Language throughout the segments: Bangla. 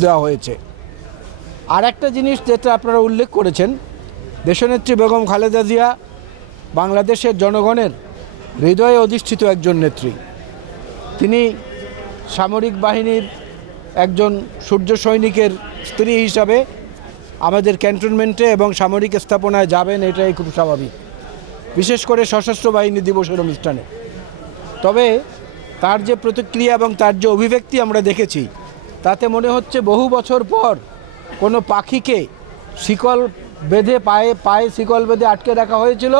দেওয়া হয়েছে। আর একটা জিনিস যেটা আপনারা উল্লেখ করেছেন, দেশনেত্রী বেগম খালেদা জিয়া বাংলাদেশের জনগণের হৃদয়ে অধিষ্ঠিত একজন নেত্রী। তিনি সামরিক বাহিনীর একজন সূর্য সৈনিকের স্ত্রী হিসাবে আমাদের ক্যান্টনমেন্টে এবং সামরিক স্থাপনায় যাবেন, এটাই খুব স্বাভাবিক। বিশেষ করে সশস্ত্র বাহিনী দিবসের অনুষ্ঠানে। তবে তার যে প্রতিক্রিয়া এবং তার যে অভিব্যক্তি আমরা দেখেছি তাতে মনে হচ্ছে বহু বছর পর কোনো পাখিকে শিকল বেঁধে পায়ে পায়ে শিকল বেঁধে আটকে রাখা হয়েছিল,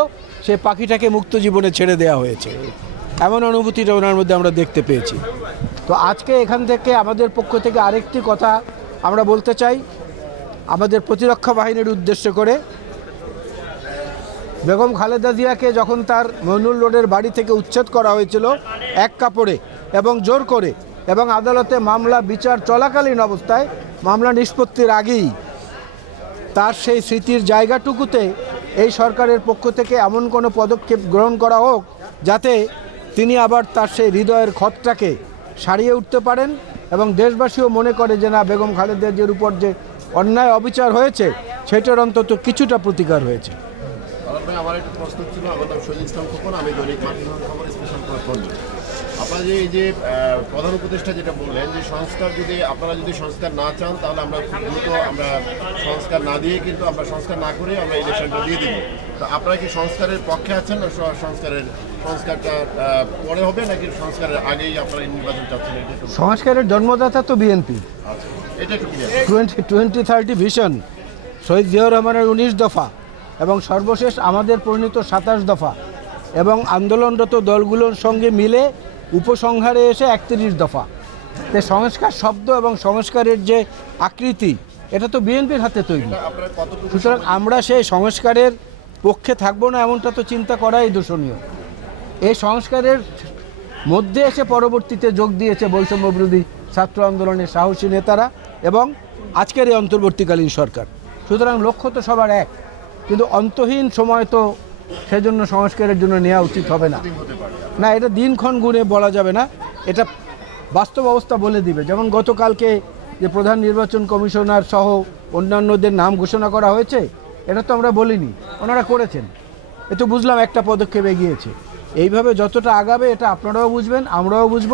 সে পাখিটাকে মুক্ত জীবনে ছেড়ে দেওয়া হয়েছে। এমন অনুভূতিটা ওনার মধ্যে আমরা দেখতে পেয়েছি। তো আজকে এখান থেকে আমাদের পক্ষ থেকে আরেকটি কথা আমরা বলতে চাই, আমাদের প্রতিরক্ষা বাহিনীর উদ্দেশ্য করে। বেগম খালেদা জিয়াকে যখন তার মইনুল রোডের বাড়ি থেকে উচ্ছেদ করা হয়েছিল, এক কাপড়ে এবং জোর করে এবং আদালতে মামলা বিচার চলাকালীন অবস্থায় মামলা নিষ্পত্তির আগেই তার সেই স্মৃতির জায়গাটুকুতে এই সরকারের পক্ষ থেকে এমন কোনো পদক্ষেপ গ্রহণ করা হোক যাতে তিনি আবার তার সেই হৃদয়ের ক্ষতটাকে সারিয়ে উঠতে পারেন এবং দেশবাসীও মনে করে যে না, বেগম খালেদা জিয়ার উপর যে অন্যায় অবিচার হয়েছে, সেটার অন্তত কিছুটা প্রতিকার হয়েছে। আমার প্রশ্ন ছিল, আমার নাম ইসলাম খোকন, আমি দৈনিক খবর স্পেশাল আপনারা যে এই যে প্রধান উপদেষ্টা যেটা বললেন যে সংস্কার যদি আপনারা যদি সংস্কার না চান তাহলে আমরা খুব দ্রুত আমরা সংস্কার না দিয়ে কিন্তু আমরা সংস্কার না করে আমরা ইলেকশনটা দিয়ে দিব। তো আপনারা কি সংস্কারের পক্ষে আছেন না সংস্কারের সংস্কারটা পরে হবে নাকি সংস্কারের আগেই আপনারা নির্বাচন চাচ্ছেন? সংস্কারের জন্মদাতা তো বিএনপি এটা টোয়েন্টি টোয়েন্টি থার্টি ভিশন শহীদ জিয়াউর রহমানের উনিশ দফা এবং সর্বশেষ আমাদের পরিণত সাতাশ দফা এবং আন্দোলনরত দলগুলোর সঙ্গে মিলে উপসংহারে এসে একত্রিশ দফা। তে সংস্কার শব্দ এবং সংস্কারের যে আকৃতি, এটা তো বিএনপির হাতে তৈরি। সুতরাং আমরা সেই সংস্কারের পক্ষে থাকব না এমনটা তো চিন্তা করাই দূষণীয়। এই সংস্কারের মধ্যে এসে পরবর্তীতে যোগ দিয়েছে বৈষম্য বিরোধী ছাত্র আন্দোলনের সাহসী নেতারা এবং আজকের এই অন্তর্বর্তীকালীন সরকার। সুতরাং লক্ষ্য তো সবার এক, কিন্তু অন্তহীন সময় তো সেজন্য সংস্কারের জন্য নেওয়া উচিত হবে না। না, এটা দিনক্ষণ গুণে বলা যাবে না। এটা বাস্তব অবস্থা বলে দিবে। যেমন গতকালকে যে প্রধান নির্বাচন কমিশনার সহ অন্যান্যদের নাম ঘোষণা করা হয়েছে, এটা তো আমরা বলিনি, ওনারা করেছেন। এ তো বুঝলাম একটা পদক্ষেপ এগিয়েছে। এইভাবে যতটা আগাবে, এটা আপনারাও বুঝবেন, আমরাও বুঝব,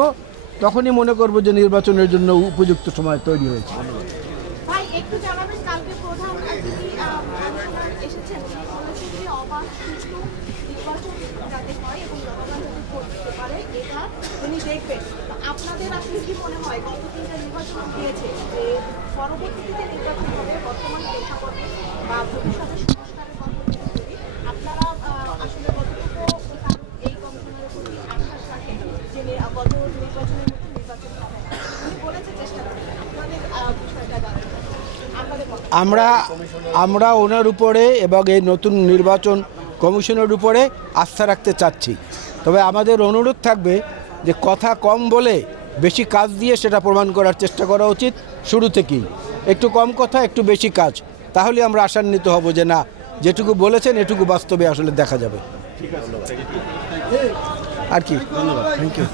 তখনই মনে করব যে নির্বাচনের জন্য উপযুক্ত সময় তৈরি হয়েছে। একটু জানাবেন, কালকে প্রধান অতিথি এসেছেন তিনি বলেছেন যে নির্বাচন যাতে হয় এবং জনগণ যাতে ভোট পারে, এটা তিনি দেখবেন। আপনাদের আসলে কি মনে হয়, গত তিনটা নির্বাচন দিয়েছে, যে পরবর্তীতে নির্বাচন হবে, বর্তমান বা ভবিষ্যতে সংস্কারের আপনারা আসলে কতটুকু এই কমিশনের প্রতি আশ্বাস যে গত নির্বাচনের মধ্যে নির্বাচন হবে উনি বলেছে চেষ্টা করবেন আপনাদের আহ, বিষয়টা জানাবেন আপনাদের মত আমরা আমরা ওনার উপরে এবং এই নতুন নির্বাচন কমিশনের উপরে আস্থা রাখতে চাচ্ছি। তবে আমাদের অনুরোধ থাকবে যে কথা কম বলে বেশি কাজ দিয়ে সেটা প্রমাণ করার চেষ্টা করা উচিত শুরু থেকেই। একটু কম কথা একটু বেশি কাজ তাহলে আমরা আশান্বিত হব যে না যেটুকু বলেছেন এটুকু বাস্তবে আসলে দেখা যাবে। আর কি? ধন্যবাদ। Thank you